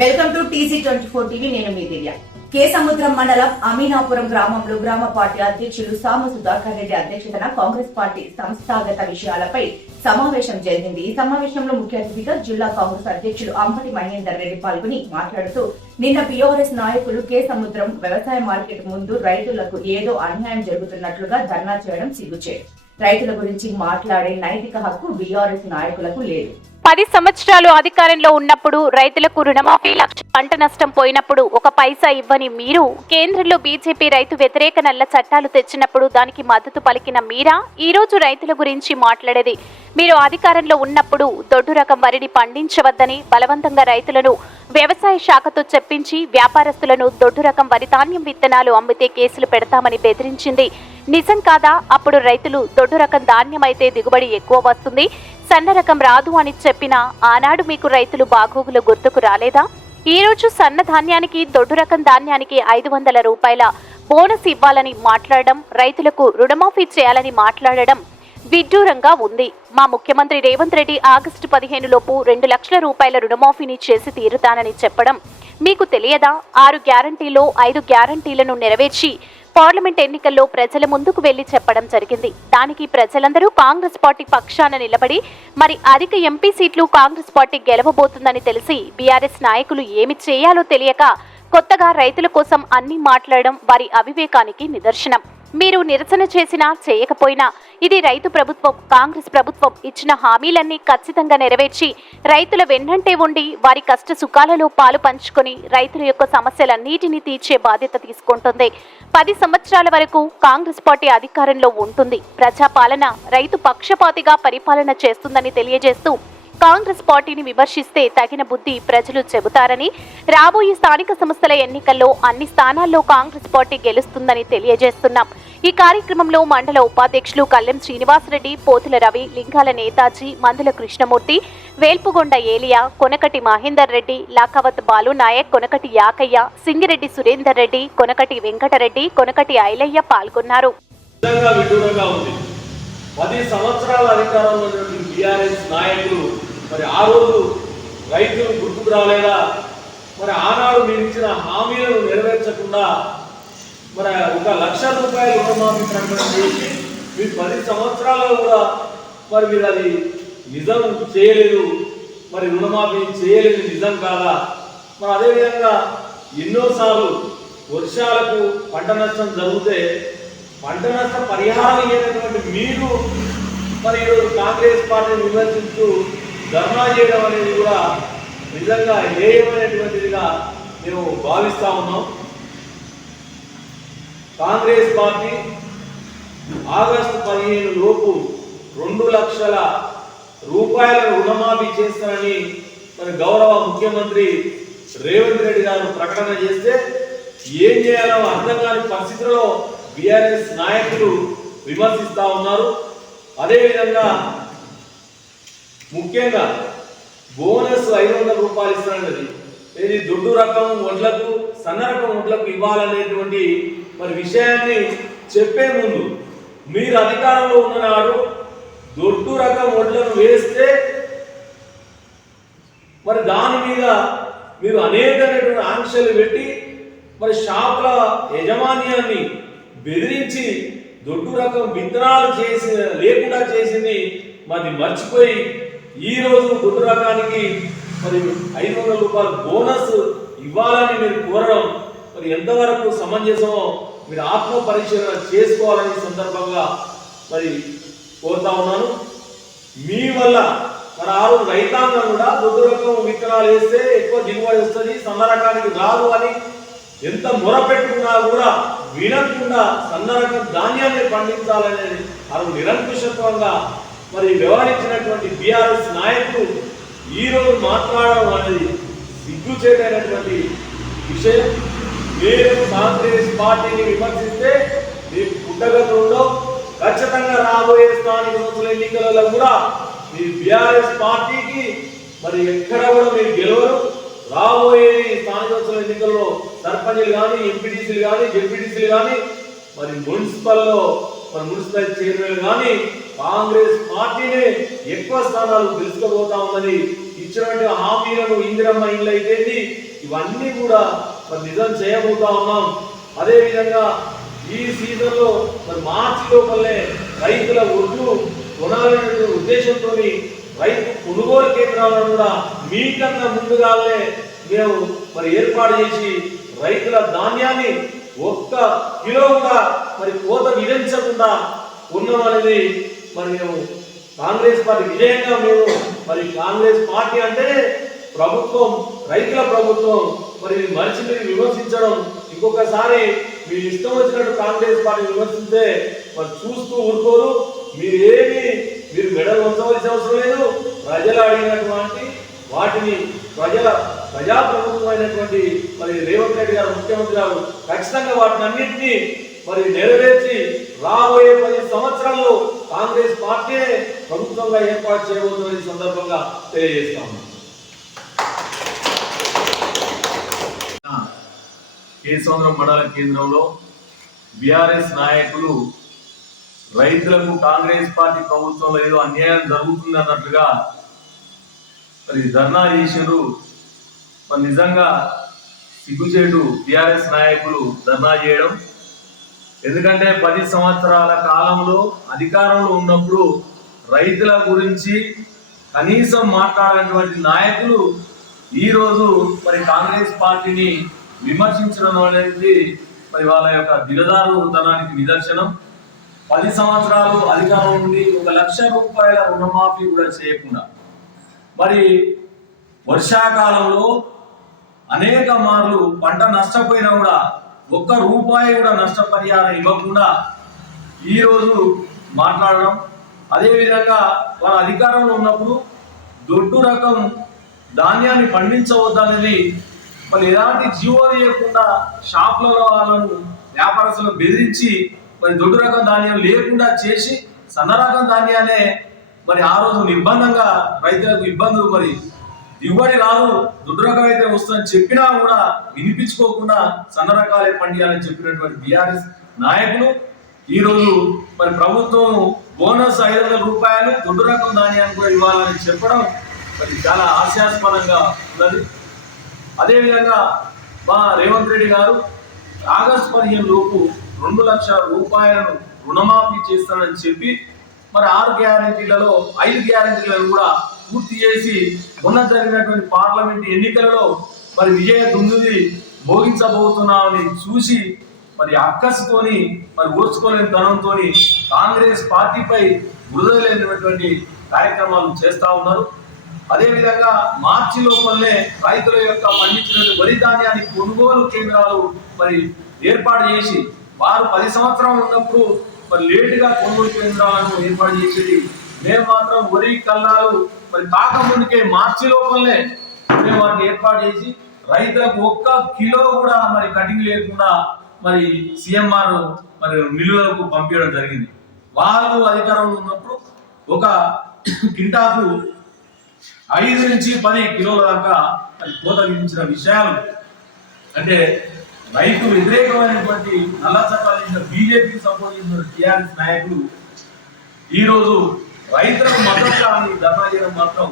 Welcome to TC twenty four TV నేను మీ దివ్య. కే సముద్రం మండలం అమీనాపురం గ్రామంలో గ్రామ పార్టీ అధ్యక్షులు సామ సుధాకర్ రెడ్డి అధ్యక్షతన కాంగ్రెస్ పార్టీ సంస్థాగత విషయాలపై సమావేశం జరిగింది. ఈ సమావేశంలో ముఖ్య అతిథిగా జిల్లా కాంగ్రెస్ అధ్యక్షులు అంబటి మహేందర్ రెడ్డి పాల్గొని మాట్లాడుతూ నిన్న పిఓఆర్ఎస్ నాయకులు కే సముద్రం వ్యవసాయ మార్కెట్ ముందు రైతులకు ఏదో అన్యాయం జరుగుతున్నట్లుగా ధర్నా చేయడం సిగ్గుచే రైతుల గురించి మాట్లాడే నైతిక హక్కు బీఆర్ఎస్ నాయకులకు లేదు. పది సంవత్సరాలు అధికారంలో ఉన్నప్పుడు రైతులకు రుణమాఫీ లక్ష పంట నష్టం పోయినప్పుడు ఒక పైసా ఇవ్వని మీరు కేంద్రంలో బీజేపీ రైతు వ్యతిరేక నల్ల చట్టాలు తెచ్చినప్పుడు దానికి మద్దతు పలికిన మీరా? ఈ రోజు రైతుల గురించి మాట్లాడేది. మీరు అధికారంలో ఉన్నప్పుడు దొడ్డు రకం వరిని పండించవద్దని బలవంతంగా రైతులను వ్యవసాయ శాఖతో చెప్పించి వ్యాపారస్తులను దొడ్డు రకం వరి ధాన్యం విత్తనాలు అమ్మితే కేసులు పెడతామని బెదిరించింది. నిజం కాదా? అప్పుడు రైతులు దొడ్డు రకం ధాన్యం అయితే దిగుబడి ఎక్కువ వస్తుంది. సన్న రకం రాదు అని చెప్పినా ఆనాడు మీకు రైతులు బాగోగులు గుర్తుకు రాలేదా? ఈ రోజు సన్న ధాన్యానికి దొడ్డు రకం ధాన్యానికి ఐదు వందల రూపాయల బోనస్ ఇవ్వాలని మాట్లాడడం రైతులకు రుణమాఫీ చేయాలని మాట్లాడడం విడ్డూరంగా ఉంది. మా ముఖ్యమంత్రి రేవంత్ రెడ్డి ఆగస్టు పదిహేను లోపు రెండు లక్షల రూపాయల రుణమాఫీని చేసి తీరుతానని చెప్పడం మీకు తెలియదా? ఆరు గ్యారంటీలో ఐదు గ్యారంటీలను నెరవేర్చి పార్లమెంట్ ఎన్నికల్లో ప్రజల ముందుకు వెళ్ళి చెప్పడం జరిగింది. దానికి ప్రజలందరూ కాంగ్రెస్ పార్టీ పక్షాన నిలబడి మరి అధిక ఎంపీ సీట్లు కాంగ్రెస్ పార్టీ గెలవబోతుందని తెలిసి బీఆర్ఎస్ నాయకులు ఏమి చేయాలో తెలియక కొత్తగా రైతుల కోసం అన్ని మాట్లాడడం వారి అవివేకానికి నిదర్శనం. మీరు నిరసన చేసినా చేయకపోయినా ఇది రైతు ప్రభుత్వం కాంగ్రెస్ ప్రభుత్వం ఇచ్చిన హామీలన్నీ ఖచ్చితంగా నెరవేర్చి రైతుల వెన్నంటే ఉండి వారి కష్ట సుఖాలలో పాలు పంచుకొని రైతుల యొక్క సమస్యలన్నిటినీ తీర్చే బాధ్యత తీసుకుంటుంది. పది సంవత్సరాల వరకు కాంగ్రెస్ పార్టీ అధికారంలో ఉంటుంది. ప్రజాపాలన రైతు పక్షపాతిగా పరిపాలన చేస్తుందని తెలియజేస్తూ కాంగ్రెస్ పార్టీని విమర్శిస్తే తగిన బుద్ధి ప్రజలు చెబుతారని రాబోయే స్థానిక సంస్థల ఎన్నికల్లో అన్ని స్థానాల్లో కాంగ్రెస్ పార్టీ గెలుస్తుందని తెలియజేస్తున్నాం. ఈ కార్యక్రమంలో మండల ఉపాధ్యక్షులు కల్లెం శ్రీనివాసరెడ్డి పోతుల రవి లింగాల నేతాజీ మందుల కృష్ణమూర్తి వేల్పుగొండ ఏలియా కొనకటి మహేందర్ రెడ్డి లాకావత్ బాలు నాయక్ కొనకటి యాకయ్య సింగిరెడ్డి సురేందర్ రెడ్డి కొనకటి వెంకటరెడ్డి కొనకటి ఐలయ్య పాల్గొన్నారు. పది సంవత్సరాల అధికారంలో ఉన్నటువంటి బీఆర్ఎస్ నాయకులు మరి ఆ రోజు రైతులు గుర్తుకు రాలేదా? మరి ఆనాడు మీరు ఇచ్చిన హామీలను నెరవేర్చకుండా మరి ఒక లక్ష రూపాయలు రుణమాఫీ ప్రకటన చేసి మీరు పది సంవత్సరాల్లో కూడా మరి మీరు అది నిజం చేయలేదు మరి రుణమాఫీ చేయలేదు నిజం కాదా? మరి అదేవిధంగా ఎన్నోసార్లు వర్షాలకు పంట నష్టం జరిగితే పంట నష్ట పరిహారం ఇవ్వనటువంటి మీరు మరి ఈరోజు కాంగ్రెస్ పార్టీని విమర్శిస్తూ ధర్నా చేయడం అనేది కూడా నిజంగా హేయమైనటువంటిదిగా మేము భావిస్తా ఉన్నాం. కాంగ్రెస్ పార్టీ ఆగస్టు పదిహేను లోపు రెండు లక్షల రూపాయల రుణమాఫీ చేస్తానని మరి గౌరవ ముఖ్యమంత్రి రేవంత్ రెడ్డి గారు ప్రకటన చేస్తే ఏం చేయాలో అర్థం కాని పరిస్థితిలో బీఆర్ఎస్ నాయకులు విమర్శిస్తూ ఉన్నారు. అదేవిధంగా ముఖ్యంగా బోనస్ ఐదు వందల రూపాయలు ఇస్తానన్నది ఇది దొడ్డు రకం వడ్లకు సన్న రకం వడ్లకు ఇవ్వాలనేటువంటి మరి విషయాన్ని చెప్పే ముందు మీరు అధికారంలో ఉన్ననాడు దొడ్డు రకం వడ్లను వేస్తే మరి దాని మీద మీరు అనేకమైనటువంటి ఆంక్షలు పెట్టి మరి షాపుల యజమాన్యాన్ని బెదిరించి దొడ్డు రకం విత్తనాలు చేసి లేకుండా చేసింది మరి మర్చిపోయి ఈ రోజు దొడ్డు రకానికి మరి ఐదు వందల రూపాయలు బోనస్ ఇవ్వాలని మీరు కోరడం మరి ఎంతవరకు సమంజసమో మీరు ఆత్మ పరిశీలన చేసుకోవాలని సందర్భంగా మరి కోరుతా ఉన్నాను. మీ వల్ల మరి ఆ రోజు రైతాంగం కూడా బొద్దు రకం విత్తనాలు వేస్తే ఎక్కువ దిగుబడి వస్తుంది సన్న రకానికి రాదు అని ఎంత మొరపెట్టుకున్నా కూడా వినకుండా సన్న రకం ధాన్యాన్ని పండించాలనేది ఆ నిరంకుశత్వంగా మరి వ్యవహరించినటువంటి బీఆర్ఎస్ నాయకులు ఈరోజు మాట్లాడడం అనేది సిగ్గుచేటైనటువంటి విషయం. మీరు కాంగ్రెస్ పార్టీని విమర్శిస్తే మీ పుట్టగతుల్లో ఖచ్చితంగా రాబోయే స్థానిక సంస్థల ఎన్నికలలో కూడా మీ బీఆర్ఎస్ పార్టీకి మరి ఎక్కడ కూడా మీరు గెలవరు. రాబోయే స్థానిక సంస్థల ఎన్నికల్లో సర్పంచ్లు కానీ ఎంపీటీసీలు కానీ జెడ్పీటీసీలు కానీ మరి మున్సిపల్లో మరి మున్సిపల్ చైర్మన్ కానీ కాంగ్రెస్ పార్టీనే ఎక్కువ స్థానాలు గెలుచుకోబోతా ఉన్నది ఇచ్చినటువంటి హామీలను ఇందిరమ్మ ఇల్లు అయితేంది ఇవన్నీ కూడా మరి నిజం చేయబోతా ఉన్నాం. అదేవిధంగా ఈ సీజన్లో మరి మార్చి లోపలనే రైతుల ఒడ్లు కొనాలనే ఉద్దేశంతో రైతు కొనుగోలు కేంద్రాలను కూడా మీకన్నా ముందుగానే మేము మరి ఏర్పాటు చేసి రైతుల ధాన్యాన్ని ఒక్క కిలో కూడా మరి కోత విధించకుండా ఉన్నాం అనేది మరి మేము కాంగ్రెస్ పార్టీ విజయంగా మేము మరి కాంగ్రెస్ పార్టీ అంటే ప్రభుత్వం రైతుల ప్రభుత్వం మరి మనిషి మీరు విమర్శించడం ఇంకొకసారి మీరు ఇష్టం వచ్చినట్టు కాంగ్రెస్ పార్టీ విమర్శిస్తే మరి చూస్తూ ఊరుకోరు. మీరేమి మీరు మెడలు ఉంచవలసిన అవసరం లేదు. ప్రజలు అడిగినటువంటి వాటిని ప్రజల ప్రజాప్రభుత్వమైనటువంటి మరి రేవంత్ రెడ్డి గారు ముఖ్యమంత్రి గారు ఖచ్చితంగా వాటిని అన్నింటినీ మరి నెరవేర్చి రాబోయే పది సంవత్సరాల్లో కాంగ్రెస్ పార్టీ ప్రభుత్వంగా ఏర్పాటు చేయబోతున్న ఈ సందర్భంగా తెలియజేస్తాము. కేశవరం మండల కేంద్రంలో బీఆర్ఎస్ నాయకులు రైతులకు కాంగ్రెస్ పార్టీ ప్రభుత్వంలో ఏదో అన్యాయం జరుగుతుంది అన్నట్లుగా మరి ధర్నా చేశారు. మరి నిజంగా సిగ్గుచేటు బీఆర్ఎస్ నాయకులు ధర్నా చేయడం ఎందుకంటే పది సంవత్సరాల కాలంలో అధికారంలో ఉన్నప్పుడు రైతుల గురించి కనీసం మాట్లాడినటువంటి నాయకులు ఈరోజు మరి కాంగ్రెస్ పార్టీని విమర్శించడం అనేది మరి వాళ్ళ యొక్క దిగదారుతనానికి నిదర్శనం. పది సంవత్సరాలు అధికారం ఉండి ఒక లక్ష రూపాయల రుణమాఫీ కూడా చేయకుండా. మరి వర్షాకాలంలో అనేక మార్లు పంట నష్టపోయినా కూడా ఒక్క రూపాయి కూడా నష్టపరిహారం ఇవ్వకుండా ఈరోజు మాట్లాడడం అదేవిధంగా వారు అధికారంలో ఉన్నప్పుడు దొడ్డు రకం ధాన్యాన్ని పండించవద్దనేది మరి ఎలాంటి జీవో లేకుండా షాపులలో వాళ్ళను వ్యాపారస్తులను బెదిరించి మరి దొడ్డు రకం ధాన్యం లేకుండా చేసి సన్న రకం ధాన్యాలే మరి ఆ రోజు నిర్బంధంగా రైతులకు ఇబ్బందులు మరి దిగుబడి రాదు దొడ్డు అయితే వస్తుందని చెప్పినా కూడా వినిపించుకోకుండా సన్న రకాలే పండియాలని చెప్పినటువంటి బీఆర్ఎస్ నాయకులు ఈ రోజు మరి ప్రభుత్వం బోనస్ ఐదు వందల రూపాయలు దుడ్డు రకం ధాన్యాన్ని కూడా ఇవ్వాలని చెప్పడం మరి చాలా హాస్యాస్పదంగా ఉన్నది. అదేవిధంగా మా రేవంత్ రెడ్డి గారు ఆగస్టు పదిహేను లోపు రెండు లక్షల రూపాయలను రుణమాఫీ చేస్తానని చెప్పి మరి ఆరు గ్యారంటీలలో ఐదు గ్యారంటీలను కూడా పూర్తి చేసి మొన్న జరిగినటువంటి పార్లమెంట్ ఎన్నికలలో మరి విజయ దుందుది భోగించబోతున్నామని చూసి మరి అక్కసుతోని మరి ఓర్చుకోలేని తనంతో కాంగ్రెస్ పార్టీపై వృధులైనటువంటి కార్యక్రమాలు చేస్తూ ఉన్నారు. అదేవిధంగా మార్చి లోపలనే రైతుల యొక్క పండించిన వరి ధాన్యాన్ని కొనుగోలు కేంద్రాలు మరి ఏర్పాటు చేసి వారు పది సంవత్సరాలు ఉన్నప్పుడు మరి లేటుగా కొనుగోలు కేంద్రాలను ఏర్పాటు చేసేది మేము మాత్రం వరి కల్లాలు మరి కాకముందుకే మార్చి లోపలనే మేము వాటిని ఏర్పాటు చేసి రైతులకు ఒక్క కిలో కూడా మరి కటింగ్ లేకుండా మరి సిఎంఆర్ మరి మిల్లులకు పంపించడం జరిగింది. వాళ్ళు అధికారంలో ఉన్నప్పుడు ఒక కింటాకు ఐదు నుంచి పది కిలోల దాకా మరి కోత విధించిన విషయాలు. అంటే రైతు వ్యతిరేకమైనటువంటి నల్ల చట్టాలు బీజేపీకి బీజేపీకి చేసిన టీఆర్ఎస్ నాయకులు ఈరోజు రైతులకు మద్దతుగా అని ధర్నా చేయడం మాత్రం